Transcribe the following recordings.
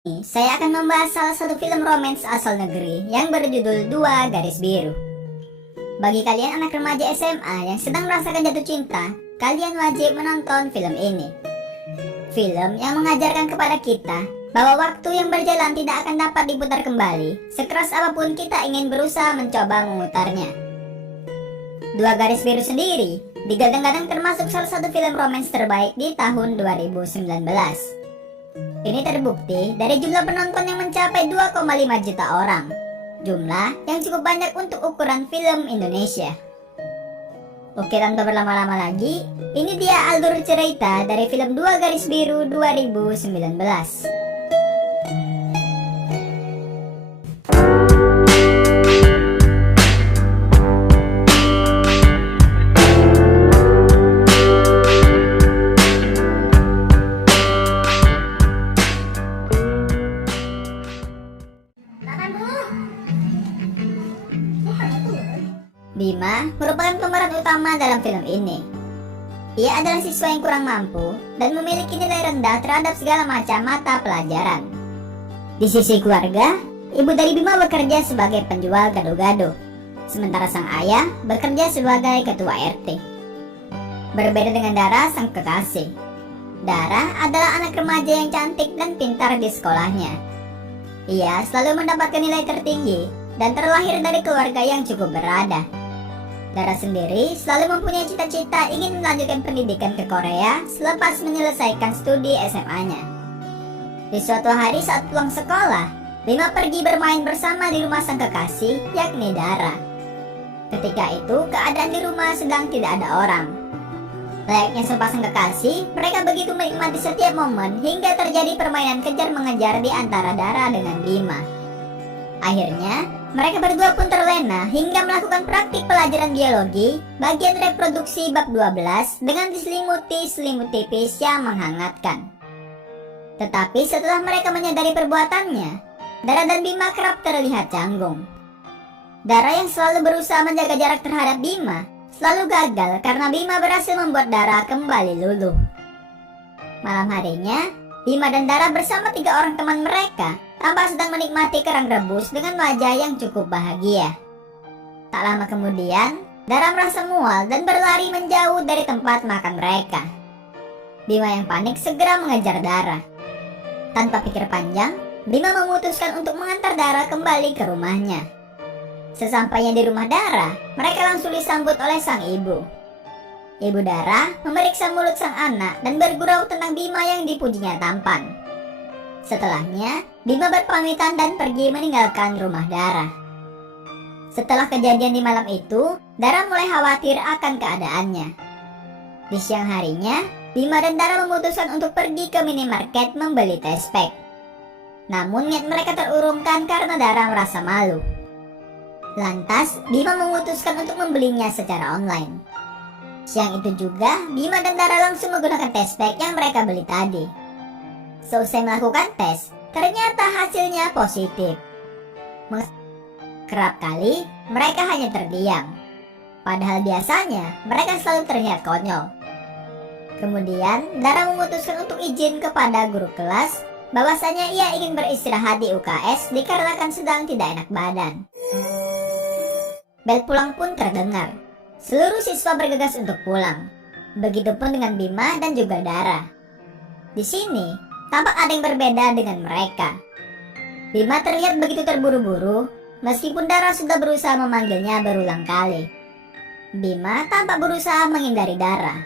Saya akan membahas salah satu film romance asal negeri yang berjudul Dua Garis Biru. Bagi kalian anak remaja SMA yang sedang merasakan jatuh cinta, kalian wajib menonton film ini. Film yang mengajarkan kepada kita bahwa waktu yang berjalan tidak akan dapat diputar kembali, sekeras apapun kita ingin berusaha mencoba memutarnya. Dua Garis Biru sendiri digadang-gadang termasuk salah satu film romance terbaik di tahun 2019. Ini terbukti dari jumlah penonton yang mencapai 2,5 juta orang. Jumlah yang cukup banyak untuk ukuran film Indonesia. Oke, tanpa berlama-lama lagi, ini dia alur cerita dari film Dua Garis Biru 2019. Bima merupakan pemeran utama dalam film ini. Ia adalah siswa yang kurang mampu dan memiliki nilai rendah terhadap segala macam mata pelajaran. Di sisi keluarga, ibu dari Bima bekerja sebagai penjual gado-gado, sementara sang ayah bekerja sebagai ketua RT. Berbeda dengan Dara, sang kekasih. Dara adalah anak remaja yang cantik dan pintar di sekolahnya. Ia selalu mendapatkan nilai tertinggi dan terlahir dari keluarga yang cukup berada. Dara sendiri selalu mempunyai cita-cita ingin melanjutkan pendidikan ke Korea selepas menyelesaikan studi SMA-nya. Di suatu hari saat pulang sekolah, Bima pergi bermain bersama di rumah sang kekasih, yakni Dara. Ketika itu, keadaan di rumah sedang tidak ada orang. Layaknya sepasang kekasih, mereka begitu menikmati setiap momen hingga terjadi permainan kejar-mengejar di antara Dara dengan Bima. Akhirnya, mereka berdua pun terlena hingga melakukan praktik pelajaran biologi bagian reproduksi bab 12 dengan diselimuti selimut tipis yang menghangatkan. Tetapi setelah mereka menyadari perbuatannya, Dara dan Bima kerap terlihat canggung. Dara yang selalu berusaha menjaga jarak terhadap Bima selalu gagal karena Bima berhasil membuat Dara kembali luluh. Malam harinya, Bima dan Dara bersama 3 orang teman mereka tampak sedang menikmati kerang rebus dengan wajah yang cukup bahagia. Tak lama kemudian, Dara merasa mual dan berlari menjauh dari tempat makan mereka. Bima yang panik segera mengejar Dara. Tanpa pikir panjang, Bima memutuskan untuk mengantar Dara kembali ke rumahnya. Sesampainya di rumah Dara, mereka langsung disambut oleh sang ibu. Ibu Dara memeriksa mulut sang anak dan bergurau tentang Bima yang dipujinya tampan. Setelahnya, Bima berpamitan dan pergi meninggalkan rumah Dara. Setelah kejadian di malam itu, Dara mulai khawatir akan keadaannya. Di siang harinya, Bima dan Dara memutuskan untuk pergi ke minimarket membeli test pack. Namun niat mereka terurungkan karena Dara merasa malu. Lantas, Bima memutuskan untuk membelinya secara online. Siang itu juga, Bima dan Dara langsung menggunakan test pack yang mereka beli tadi. Seusai melakukan tes, ternyata hasilnya positif. Kerap kali, mereka hanya terdiam. Padahal biasanya, mereka selalu terlihat konyol. Kemudian, Dara memutuskan untuk izin kepada guru kelas bahwasanya ia ingin beristirahat di UKS dikarenakan sedang tidak enak badan. Bel pulang pun terdengar. Seluruh siswa bergegas untuk pulang. Begitupun dengan Bima dan juga Dara. Di sini, tampak ada yang berbeda dengan mereka. Bima terlihat begitu terburu-buru, meskipun Dara sudah berusaha memanggilnya berulang kali. Bima tampak berusaha menghindari Dara.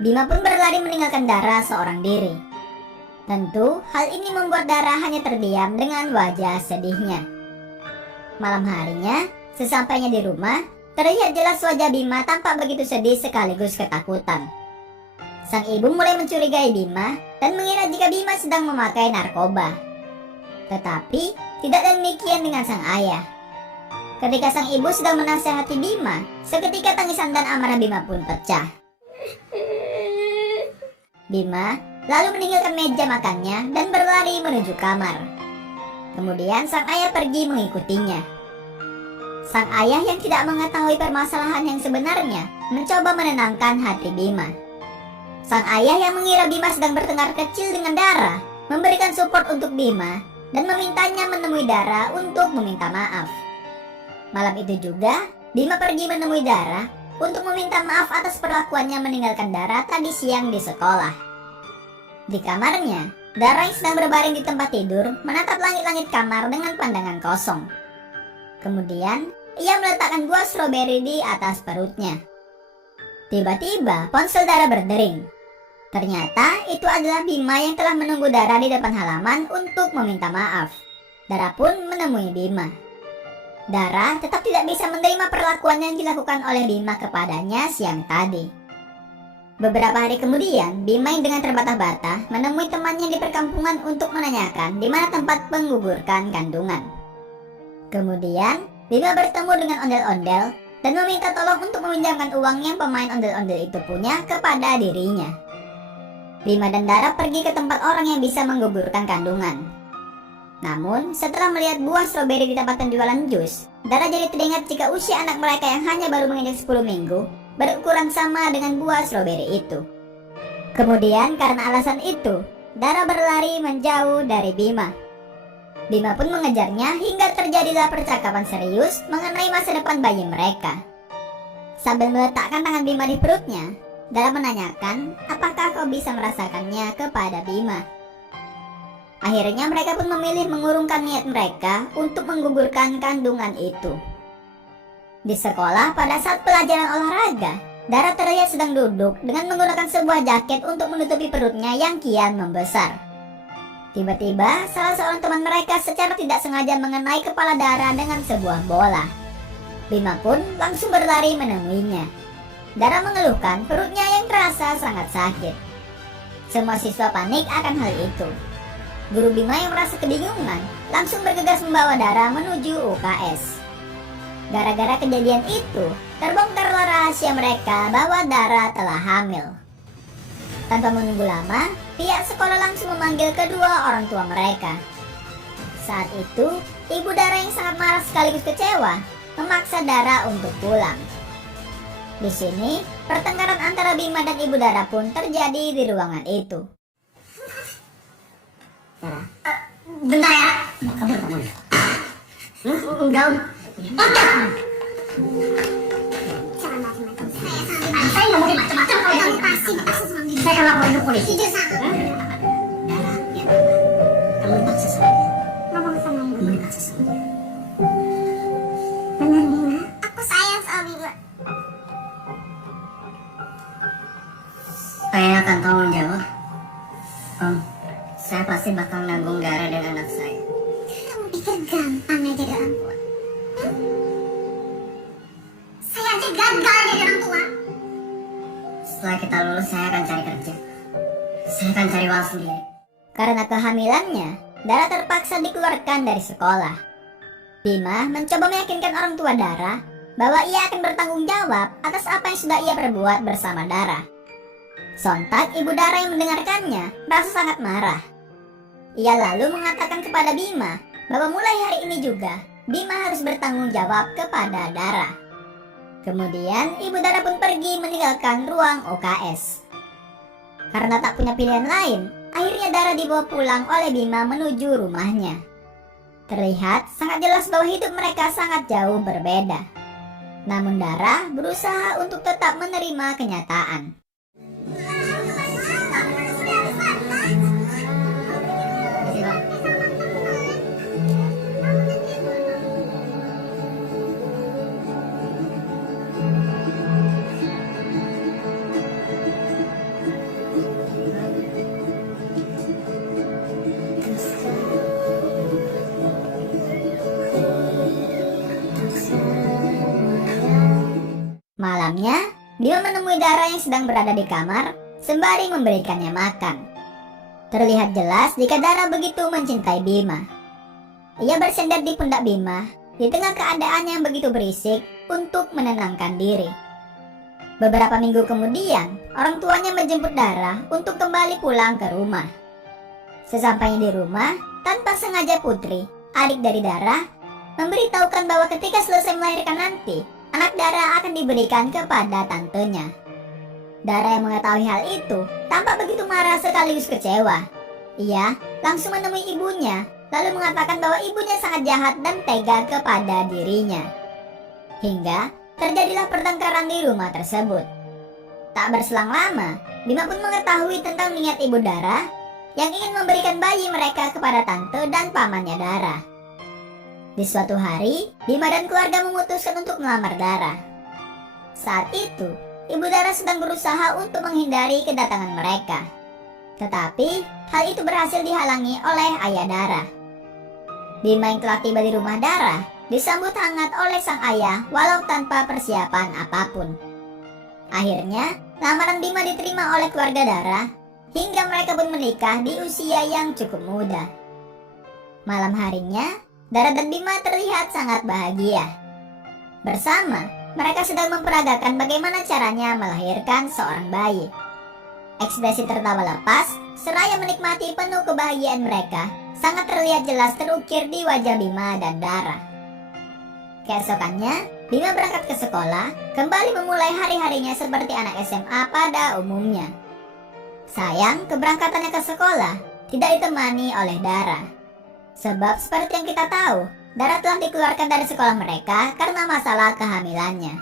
Bima pun berlari meninggalkan Dara seorang diri. Tentu, hal ini membuat Dara hanya terdiam dengan wajah sedihnya. Malam harinya, sesampainya di rumah, terlihat jelas wajah Bima tampak begitu sedih sekaligus ketakutan. Sang ibu mulai mencurigai Bima dan mengira jika Bima sedang memakai narkoba. Tetapi, tidak demikian dengan sang ayah. Ketika sang ibu sedang menasihati Bima, seketika tangisan dan amarah Bima pun pecah. Bima lalu meninggalkan meja makannya dan berlari menuju kamar. Kemudian sang ayah pergi mengikutinya. Sang ayah yang tidak mengetahui permasalahan yang sebenarnya mencoba menenangkan hati Bima. Sang ayah yang mengira Bima sedang bertengkar kecil dengan Dara memberikan support untuk Bima dan memintanya menemui Dara untuk meminta maaf. Malam itu juga, Bima pergi menemui Dara untuk meminta maaf atas perlakuannya meninggalkan Dara tadi siang di sekolah. Di kamarnya, Dara yang sedang berbaring di tempat tidur menatap langit-langit kamar dengan pandangan kosong. Kemudian, ia meletakkan buah stroberi di atas perutnya. Tiba-tiba, ponsel Dara berdering. Ternyata itu adalah Bima yang telah menunggu Dara di depan halaman untuk meminta maaf. Dara pun menemui Bima. Dara tetap tidak bisa menerima perlakuan yang dilakukan oleh Bima kepadanya siang tadi. Beberapa hari kemudian, Bima yang dengan terbata-bata menemui temannya di perkampungan untuk menanyakan di mana tempat menggugurkan kandungan. Kemudian, Bima bertemu dengan ondel-ondel dan meminta tolong untuk meminjamkan uang yang pemain ondel-ondel itu punya kepada dirinya. Bima dan Dara pergi ke tempat orang yang bisa menggugurkan kandungan. Namun, setelah melihat buah stroberi di tempat penjualan jus, Dara jadi teringat jika usia anak mereka yang hanya baru menginjak 10 minggu berukuran sama dengan buah stroberi itu. Kemudian, karena alasan itu, Dara berlari menjauh dari Bima. Bima pun mengejarnya hingga terjadilah percakapan serius mengenai masa depan bayi mereka. Sambil meletakkan tangan Bima di perutnya, Dara menanyakan apakah kau bisa merasakannya kepada Bima. Akhirnya mereka pun memilih mengurungkan niat mereka untuk menggugurkan kandungan itu. Di sekolah pada saat pelajaran olahraga, Dara terlihat sedang duduk dengan menggunakan sebuah jaket untuk menutupi perutnya yang kian membesar. Tiba-tiba salah seorang teman mereka secara tidak sengaja mengenai kepala Dara dengan sebuah bola. Bima pun langsung berlari menemuinya. Dara mengeluhkan perutnya yang terasa sangat sakit. Semua siswa panik akan hal itu. Guru Bima yang merasa kebingungan langsung bergegas membawa Dara menuju UKS. Gara-gara kejadian itu, terbongkarlah rahasia mereka bahwa Dara telah hamil. Tanpa menunggu lama, pihak sekolah langsung memanggil kedua orang tua mereka. Saat itu, ibu Dara yang sangat marah sekaligus kecewa memaksa Dara untuk pulang. Di sini, pertengkaran antara Bima dan ibu Dara pun terjadi di ruangan itu. Bentar ya. Kamu. Enggak. Saya nggak mungkin macam-macam kalau kamu kasih. Saya akan laporin ke polisi. Darah, ya. Kamu dipaksa sama dia. Ngomong sama ibu. Kamu dipaksa sama dia. Benar Bima, aku sayang sama Bima. Saya akan tanggung jawab. Saya pasti bakal nanggung Dara dan anak saya. Kamu pikir gampang ya jadi orang tua? Saya aja gagal jadi orang tua. Setelah kita lulus, saya akan cari kerja. Saya akan cari uang sendiri. Karena kehamilannya, Dara terpaksa dikeluarkan dari sekolah. Bima mencoba meyakinkan orang tua Dara bahwa ia akan bertanggung jawab atas apa yang sudah ia perbuat bersama Dara. Sontak ibu Dara yang mendengarkannya merasa sangat marah. Ia lalu mengatakan kepada Bima bahwa mulai hari ini juga Bima harus bertanggung jawab kepada Dara. Kemudian ibu Dara pun pergi meninggalkan ruang UKS. Karena tak punya pilihan lain, akhirnya Dara dibawa pulang oleh Bima menuju rumahnya. Terlihat sangat jelas bahwa hidup mereka sangat jauh berbeda. Namun Dara berusaha untuk tetap menerima kenyataan. Malamnya, Bima menemui Dara yang sedang berada di kamar sembari memberikannya makan. Terlihat jelas jika Dara begitu mencintai Bima. Ia bersender di pundak Bima di tengah keadaan yang begitu berisik untuk menenangkan diri. Beberapa minggu kemudian, orang tuanya menjemput Dara untuk kembali pulang ke rumah. Sesampainya di rumah, tanpa sengaja Putri, adik dari Dara, memberitahukan bahwa ketika selesai melahirkan nanti, anak Dara akan diberikan kepada tantenya. Dara yang mengetahui hal itu tampak begitu marah sekaligus kecewa. Ia langsung menemui ibunya, lalu mengatakan bahwa ibunya sangat jahat dan tega kepada dirinya. Hingga terjadilah pertengkaran di rumah tersebut. Tak berselang lama, Bima pun mengetahui tentang niat ibu Dara yang ingin memberikan bayi mereka kepada tante dan pamannya Dara. Di suatu hari, Bima dan keluarga memutuskan untuk melamar Dara. Saat itu, ibu Dara sedang berusaha untuk menghindari kedatangan mereka. Tetapi, hal itu berhasil dihalangi oleh ayah Dara. Bima yang telah tiba di rumah Dara disambut hangat oleh sang ayah walau tanpa persiapan apapun. Akhirnya, lamaran Bima diterima oleh keluarga Dara hingga mereka pun menikah di usia yang cukup muda. Malam harinya, Dara dan Bima terlihat sangat bahagia. Bersama, mereka sedang memperagakan bagaimana caranya melahirkan seorang bayi. Ekspresi tertawa lepas, seraya menikmati penuh kebahagiaan mereka, sangat terlihat jelas terukir di wajah Bima dan Dara. Keesokannya, Bima berangkat ke sekolah, kembali memulai hari-harinya seperti anak SMA pada umumnya. Sayang, keberangkatannya ke sekolah tidak ditemani oleh Dara. Sebab seperti yang kita tahu, Dara telah dikeluarkan dari sekolah mereka karena masalah kehamilannya.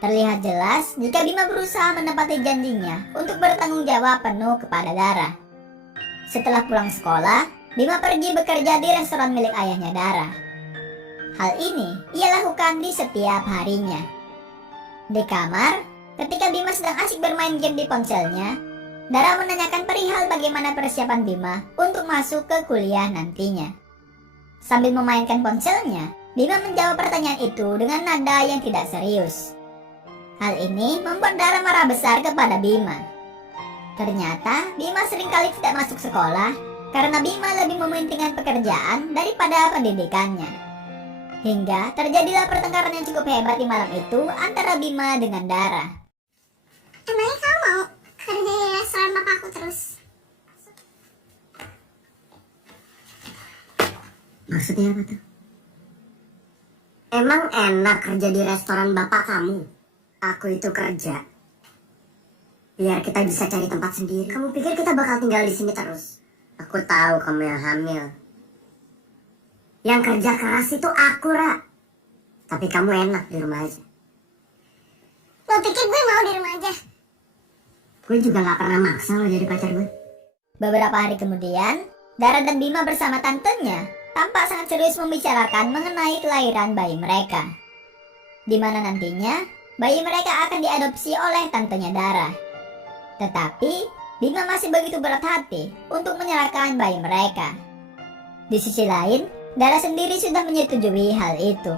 Terlihat jelas jika Bima berusaha menepati janjinya untuk bertanggung jawab penuh kepada Dara. Setelah pulang sekolah, Bima pergi bekerja di restoran milik ayahnya Dara. Hal ini ia lakukan di setiap harinya. Di kamar, ketika Bima sedang asik bermain game di ponselnya, Dara menanyakan perihal bagaimana persiapan Bima untuk masuk ke kuliah nantinya. Sambil memainkan ponselnya, Bima menjawab pertanyaan itu dengan nada yang tidak serius. Hal ini membuat Dara marah besar kepada Bima. Ternyata Bima seringkali tidak masuk sekolah karena Bima lebih mementingkan pekerjaan daripada pendidikannya. Hingga terjadilah pertengkaran yang cukup hebat di malam itu antara Bima dengan Dara. Emangnya kamu mau kerja di restoran bapakku terus? Maksudnya apa tuh? Emang enak kerja di restoran bapak kamu? Aku itu kerja biar kita bisa cari tempat sendiri. Kamu pikir kita bakal tinggal di sini terus? Aku tahu kamu yang hamil. Yang kerja keras itu aku, Ra. Tapi kamu enak di rumah aja. Lo pikir gue mau di rumah aja? Gue juga gak pernah maksa lo jadi pacar gue. Beberapa hari kemudian, Dara dan Bima bersama tantenya tampak sangat serius membicarakan mengenai kelahiran bayi mereka, di mana nantinya bayi mereka akan diadopsi oleh tantenya Dara. Tetapi Bima masih begitu berat hati untuk menyerahkan bayi mereka. Di sisi lain, Dara sendiri sudah menyetujui hal itu.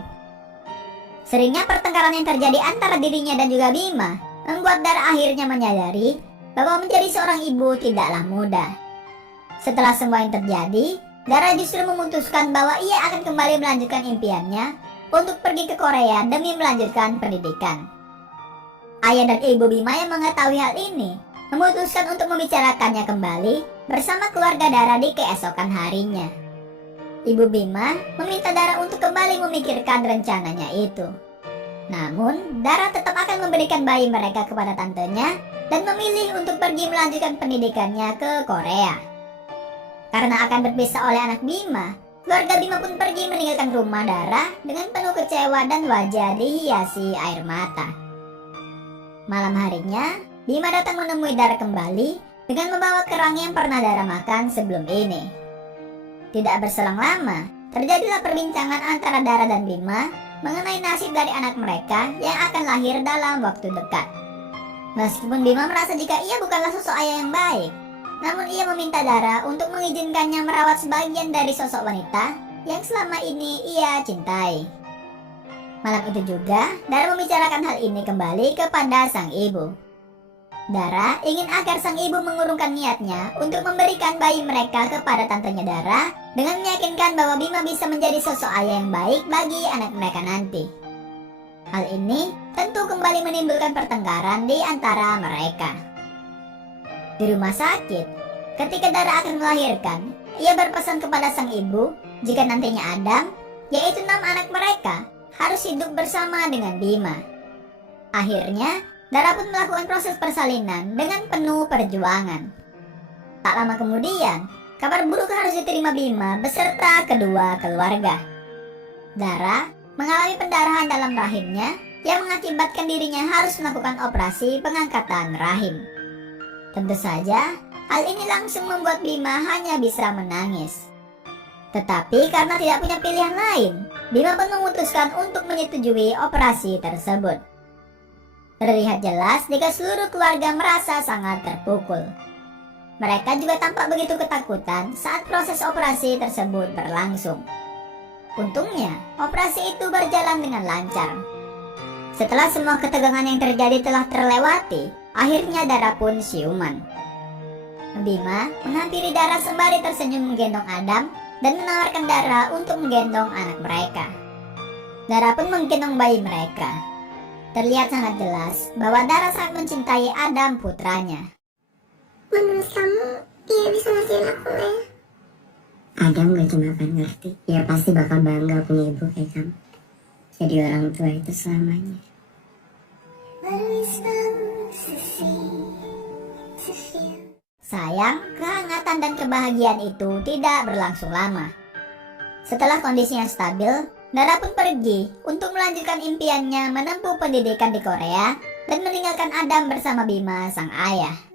Seringnya pertengkaran yang terjadi antara dirinya dan juga Bima membuat Dara akhirnya menyadari bahwa menjadi seorang ibu tidaklah mudah. Setelah semua yang terjadi, Dara justru memutuskan bahwa ia akan kembali melanjutkan impiannya untuk pergi ke Korea demi melanjutkan pendidikan. Ayah dan ibu Bima yang mengetahui hal ini memutuskan untuk membicarakannya kembali bersama keluarga Dara di keesokan harinya. Ibu Bima meminta Dara untuk kembali memikirkan rencananya itu. Namun, Dara tetap akan memberikan bayi mereka kepada tantenya dan memilih untuk pergi melanjutkan pendidikannya ke Korea. Karena akan berpisah oleh anak Bima, keluarga Bima pun pergi meninggalkan rumah Dara dengan penuh kecewa dan wajah dihiasi air mata. Malam harinya, Bima datang menemui Dara kembali dengan membawa kerang yang pernah Dara makan sebelum ini. Tidak berselang lama, terjadilah perbincangan antara Dara dan Bima mengenai nasib dari anak mereka yang akan lahir dalam waktu dekat. Meskipun Bima merasa jika ia bukanlah sosok ayah yang baik, namun ia meminta Dara untuk mengizinkannya merawat sebagian dari sosok wanita yang selama ini ia cintai. Malam itu juga, Dara membicarakan hal ini kembali kepada sang ibu. Dara ingin agar sang ibu mengurungkan niatnya untuk memberikan bayi mereka kepada tantenya Dara dengan meyakinkan bahwa Bima bisa menjadi sosok ayah yang baik bagi anak mereka nanti. Hal ini tentu kembali menimbulkan pertengkaran di antara mereka. Di rumah sakit, ketika Dara akan melahirkan, ia berpesan kepada sang ibu jika nantinya Adam, yaitu 6 anak mereka, harus hidup bersama dengan Bima. Akhirnya, Dara pun melakukan proses persalinan dengan penuh perjuangan. Tak lama kemudian, kabar buruk harus diterima Bima beserta kedua keluarga. Dara mengalami pendarahan dalam rahimnya yang mengakibatkan dirinya harus melakukan operasi pengangkatan rahim. Tentu saja, hal ini langsung membuat Bima hanya bisa menangis. Tetapi karena tidak punya pilihan lain, Bima pun memutuskan untuk menyetujui operasi tersebut. Terlihat jelas jika seluruh keluarga merasa sangat terpukul. Mereka juga tampak begitu ketakutan saat proses operasi tersebut berlangsung. Untungnya, operasi itu berjalan dengan lancar. Setelah semua ketegangan yang terjadi telah terlewati, akhirnya Dara pun siuman. Bima menghampiri Dara sembari tersenyum menggendong Adam dan menawarkan Dara untuk menggendong anak mereka. Dara pun menggendong bayi mereka. Terlihat sangat jelas bahwa Dara sangat mencintai Adam putranya. Menurut kamu, dia bisa ngertiin aku ya? Adam gak cuma akan ngerti, dia pasti bakal bangga punya ibu kayak kamu. Jadi orang tua itu selamanya. Sayang, kehangatan dan kebahagiaan itu tidak berlangsung lama. Setelah kondisinya stabil, Dara pun pergi untuk melanjutkan impiannya menempuh pendidikan di Korea dan meninggalkan Adam bersama Bima sang ayah.